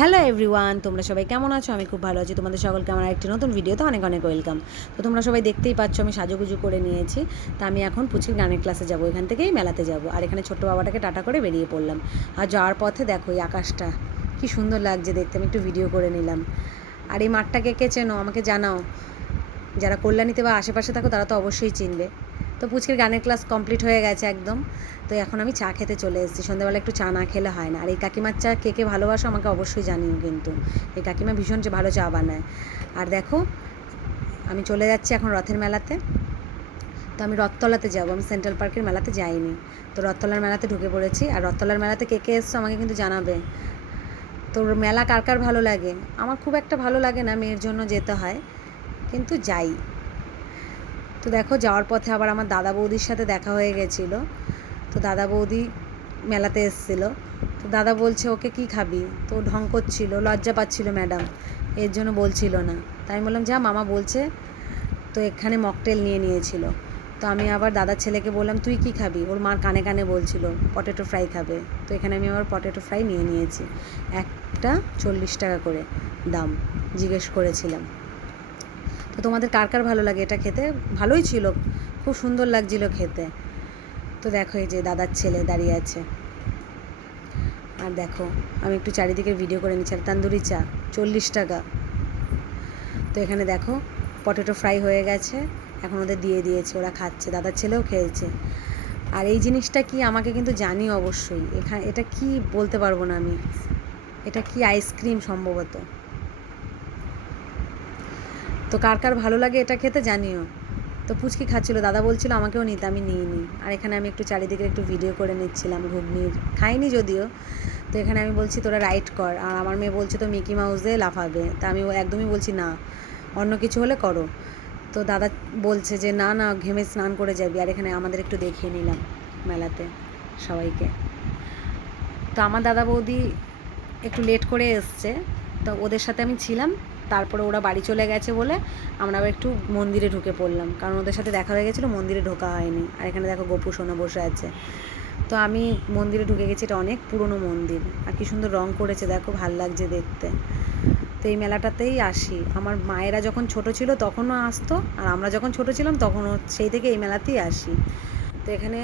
Hello everyone, তোমরা সবাই কেমন আছো? আমি খুব ভালো আছি। তোমাদের সকলকে আমার একটি নতুন ভিডিওতে অনেক অনেক ওয়েলকাম। তো তোমরা সবাই দেখতেই পাচ্ছ আমি সাজুগুজু করে নিয়েছি। তা আমি এখন পুচির গানের ক্লাসে যাব, এখান থেকেই মেলাতে যাব। আর এখানে ছোট্ট বাবাটাকে টাটা করে বেরিয়ে পড়লাম। আর যাওয়ার পথে দেখো এই আকাশটা কি সুন্দর লাগছে দেখতে, আমি একটু ভিডিও করে নিলাম। আর এই মাঠটা কে চেনো আমাকে জানাও, যারা কল্যাণীতে বা আশেপাশে থাকো তারা তো অবশ্যই চিনবে। তো পুচকির গানের ক্লাস কমপ্লিট হয়ে গেছে একদম। তো এখন আমি চা খেতে চলে এসেছি। সন্ধ্যাবেলা একটু চা না খেলে হয় না। আর এই কাকিমার চা কে ভালোবাসো আমাকে অবশ্যই জানিও কিন্তু। এই কাকিমা ভীষণ ভালো চা বানায়। আর দেখো আমি চলে যাচ্ছি এখন রথের মেলাতে। তো আমি রথতলাতে যাব, আমি সেন্ট্রাল পার্কের মেলাতে যাইনি। তো রথতলার মেলাতে ঢুকে পড়েছি। আর রথতলার মেলাতে কে এসছো আমাকে কিন্তু জানাবে। তোর মেলা কার কার ভালো লাগে? আমার খুব একটা ভালো লাগে না, মেয়ের জন্য যেতে হয়, কিন্তু যাই। তো দেখো যাওয়ার পথে আবার আমার দাদা বৌদির সাথে দেখা হয়ে গেছিলো। তো দাদা বৌদি মেলাতে এসেছিলো। তো দাদা বলছে ওকে কি খাবি, তো ঢং করছিল, লজ্জা পাচ্ছিল ম্যাডাম, এর জন্য বলছিল না। তাই আমি বললাম যা মামা বলছে। তো এখানে মকটেল নিয়েছিল। তো আমি আবার দাদার ছেলেকে বললাম তুই কি খাবি, ওর মার কানে কানে বলছিল পটেটো ফ্রাই খাবে। তো এখানে আমি আবার পটেটো ফ্রাই নিয়েছি। একটা 40 টাকা করে দাম, জিজ্ঞেস করেছিলাম। তো তোমাদের কার কার ভালো লাগে এটা খেতে? ভালোই ছিল, খুব সুন্দর লাগছিল খেতে। তো দেখো এই যে দাদার ছেলে দাঁড়িয়ে আছে। আর দেখো আমি একটু চারিদিকে ভিডিও করে নিচ্ছি। আর তান্দুরি চা 40 টাকা। তো এখানে দেখো পটেটো ফ্রাই হয়ে গেছে, এখন ওদের দিয়ে দিয়েছে, ওরা খাচ্ছে, দাদার ছেলেও খেয়েছে। আর এই জিনিসটা কি আমাকে কিন্তু জানি অবশ্যই, এখানে এটা কি বলতে পারবো না আমি, এটা কি আইসক্রিম সম্ভবত। তো কার কার ভালো লাগে এটা খেতে জানিও। তো পুচকি খাচ্ছিল, দাদা বলছিল আমাকেও নিতে, আমি নিইনি। আর এখানে আমি একটু চারিদিকে একটু ভিডিও করে নিচ্ছিলাম ঘুগনির, খাইনি যদিও। তো এখানে আমি বলছি তোরা রাইড কর, আর আমার মেয়ে বলছে তো মিকি মাউসে লাফাবে। তা আমি একদমই বলছি না, অন্য কিছু হলে করো। তো দাদা বলছে যে না না ঘেমে স্নান করে যাবি। আর এখানে আমাদের একটু দেখিয়ে নিলাম মেলাতে সবাইকে। তো আমার দাদা বৌদি একটু লেট করে এসছে, তো ওদের সাথে আমি ছিলাম। তারপরে ওরা বাড়ি চলে গেছে বলে আমরা আবার একটু মন্দিরে ঢুকে পড়লাম, কারণ ওদের সাথে দেখা হয়ে গেছিলো, মন্দিরে ঢোকা হয়নি। আর এখানে দেখো গোপু সোনা বসে আছে। তো আমি মন্দিরে ঢুকে গেছি, এটা অনেক পুরনো মন্দির, আর কি সুন্দর রং করেছে দেখো, ভাল লাগছে দেখতে। তো এই মেলাটাতেই আসি, আমার মায়েরা যখন ছোট ছিল তখনও আসতো, আর আমরা যখন ছোট ছিলাম তখনও, সেই থেকে এই মেলাতেই আসি। তো এখানে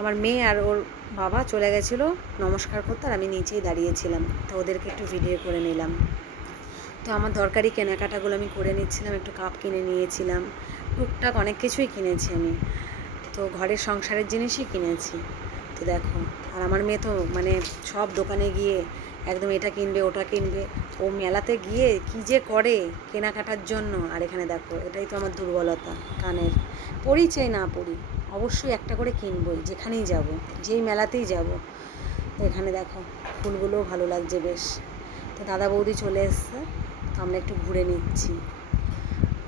আমার মেয়ে আর ওর বাবা চলে গেছিলো নমস্কার করতে, আর আমি নিচেই দাঁড়িয়েছিলাম। তো ওদেরকে একটু ভিডিও করে নিলাম। তো আমার দরকারি কেনাকাটাগুলো আমি করে নিচ্ছিলাম, একটু কাপ কিনে নিয়েছিলাম, টুকটাক অনেক কিছুই কিনেছি আমি। তো ঘরের সংসারের জিনিসই কিনেছি। তো দেখো আর আমার মেয়ে তো মানে সব দোকানে গিয়ে একদম এটা কিনবে ওটা কিনবে, ও মেলাতে গিয়ে কী যে করে কেনাকাটার জন্য। আর এখানে দেখো এটাই তো আমার দুর্বলতা, কানের পরি চাই না পরি, অবশ্যই একটা করে কিনবই যেখানেই যাব, যেই মেলাতেই যাব। তো এখানে দেখো ফুলগুলোও ভালো লাগছে বেশ। তো দাদা বৌদি চলে এসছে, তো আমরা একটু ঘুরে নিচ্ছি।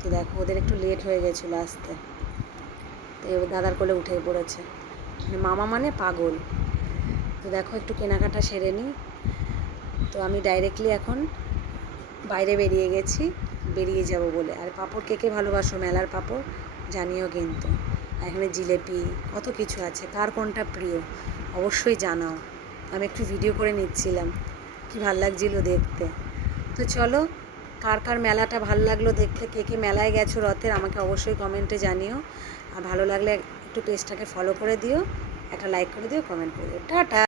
তো দেখো ওদের একটু লেট হয়ে গেছিলো আসতে। তো এবার দাদার কোলে উঠে পড়েছে, মানে মামা মানে পাগল। তো দেখো একটু কেনাকাটা সেরে নিই। তো আমি ডাইরেক্টলি এখন বাইরে বেরিয়ে যাব বলে। আর পাঁপড় কে ভালোবাসো, মেলার পাঁপড় জানিও কিন্তু। আর এখানে জিলেপি কত কিছু আছে, কার কোনটা প্রিয় অবশ্যই জানাও। আমি একটু ভিডিও করে নিচ্ছিলাম, কি ভাল লাগছিলো দেখতে। তো চলো, কার কার মেলাটা ভালো লাগলো দেখতে, কে মেলায় গেছো রথের আমাকে অবশ্যই কমেন্টে জানিও। আর ভালো লাগলে একটু পেজটাকে ফলো করে দিও, একটা লাইক করে দিও, কমেন্ট করে দিও। টাটা।